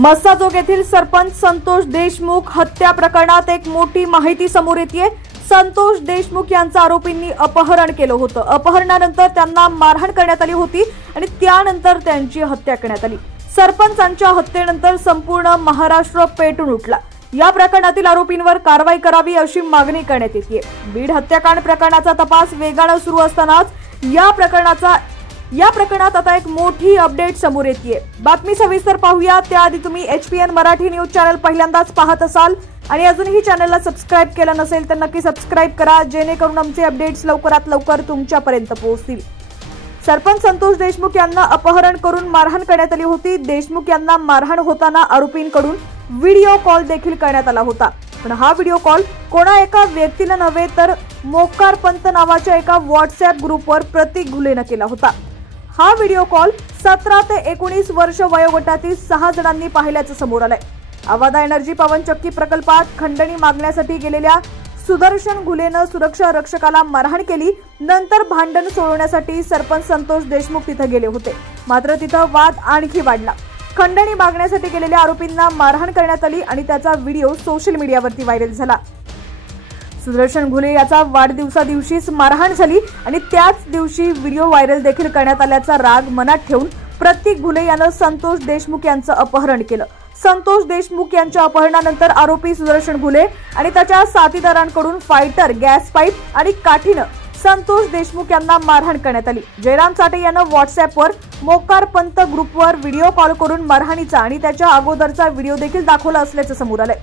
मस्साजोग येथील सरपंच संतोष देशमुख हत्या प्रकरणात एक मोठी माहिती समोर येते। संतोष देशमुख यांचं आरोपींनी अपहरण केलं होतं। अपहरणानंतर त्यांना मारहाण करण्यात आली होती आणि त्यानंतर त्यांची हत्या करण्यात आली। सरपंचांच्या हत्येनंतर संपूर्ण महाराष्ट्र पेटून उठला। या प्रकरणातील आरोपींवर कारवाई करावी अशी मागणी करण्यात येते। बीड हत्याकांड प्रकरणाचा तपास वेगाने सुरू असतानाच या प्रकरणात आता एक मोठी अपडेट समोर येते। बातमी सविस्तर पाहूया त्याआधी तुम्ही HPN मराठी न्यूज चॅनल पहिल्यांदाच पाहत असाल आणि अजूनही चॅनलला सबस्क्राइब केलं नसेल तर नक्की सबस्क्राइब करा, जेणेकरून आमचे अपडेट्स लवकरात लवकर तुमच्यापर्यंत पोहोचतील। सरपंच संतोष देशमुख यांना अपहरण करून मारहाण करण्यात आली होती। देशमुख यांना मारहाण होताना आरोपींकडून व्हिडिओ कॉल देखील करण्यात आला होता, पण हा व्हिडिओ कॉल कोणा एका व्यक्तीला नव्हे तर मोकार पंत नावाच्या एका व्हॉट्सअप ग्रुपवर प्रतीक घुलेनं केला होता। हा व्हिडिओ कॉल 17 ते 19 वर्ष वयोगटातील 6 जणांनी पाहिल्याचं समोर आलंय। आवादा एनर्जी पवनचक्की प्रकल्पात खंडणी मागण्यासाठी गेलेल्या सुदर्शन घुलेनं सुरक्षा रक्षकाला मारहाण केली। नंतर भांडण सोडवण्यासाठी सरपंच संतोष देशमुख तिथे गेले होते, मात्र तिथे वाद आणखी वाढला। खंडणी मागण्यासाठी गेलेल्या आरोपींना मारहाण करण्यात आली आणि त्याचा व्हिडिओ सोशल मीडियावरती व्हायरल झाला। सुदर्शन घुले याचा वाढदिवसादिवशीच मारहाण झाली आणि त्याच दिवशी व्हिडिओ व्हायरल देखील करण्यात आल्याचा राग मनात ठेवून प्रतीक घुले यानं संतोष देशमुख यांचं अपहरण केलं। संतोष देशमुख यांच्या अपहरणानंतर आरोपी सुदर्शन घुले आणि त्याच्या साथीदारांकडून फायटर, गॅस पाईप आणि काठीनं संतोष देशमुख यांना मारहाण करण्यात आली। जयराम चाटे यानं व्हॉट्सअपवर मोकार पंत ग्रुपवर व्हिडिओ कॉल करून मारहाणीचा आणि त्याच्या अगोदरचा व्हिडिओ देखील दाखवला असल्याचं समोर आलंय।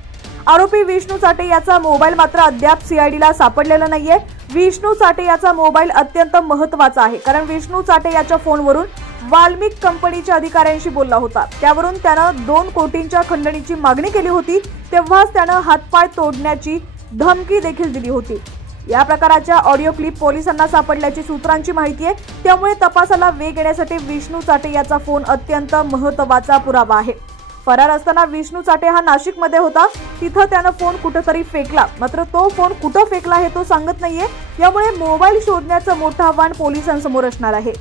आरोपी विष्णू चाटे याचा मोबाईल मात्र अद्याप सीआयडीला सापडलेला नाहीये। विष्णू चाटे याचा मोबाईल अत्यंत महत्त्वाचा आहे, कारण विष्णू चाटे याच्या फोनवरून वाल्मिक कंपनीच्या अधिकाऱ्यांशी बोलला होता। त्यावरून त्यानं 2 कोटींच्या खंडणीची मागणी केली होती, तेव्हाच त्यानं हातपाय तोडण्याची धमकी देखील दिली होती। या प्रकाराच्या ऑडिओ क्लिप पोलिसांना सापडल्याची सूत्रांची माहिती आहे, त्यामुळे तपासाला वेग येण्यासाठी विष्णू चाटे याचा फोन अत्यंत महत्त्वाचा पुरावा आहे। फरार असताना विष्णू चाटे हा नाशिकमध्ये होता, तिथं त्यानं फोन कुठेतरी फेकला, मात्र तो फोन कुठं फेकला हे तो सांगत नाहीये। यामुळे मोबाईल शोधण्याचं मोठं आव्हान पोलिसांसमोर असणार आहे।